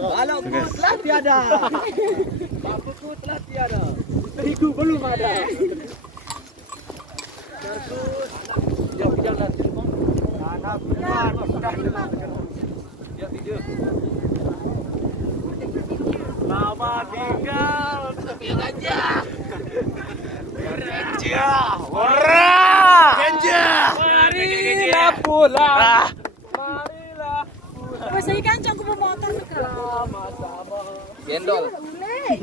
Kalau ku telah tiada. Bapakku telah tiada. Istriku belum ada. Bagus. Dia jalan. Anak sudah dia tidur. Lama tinggal gajah. Gajah. Ora. Gajah. Marilah pulang. Marilah. Wes iki kan cangku motor. Sama-sama. Gendol.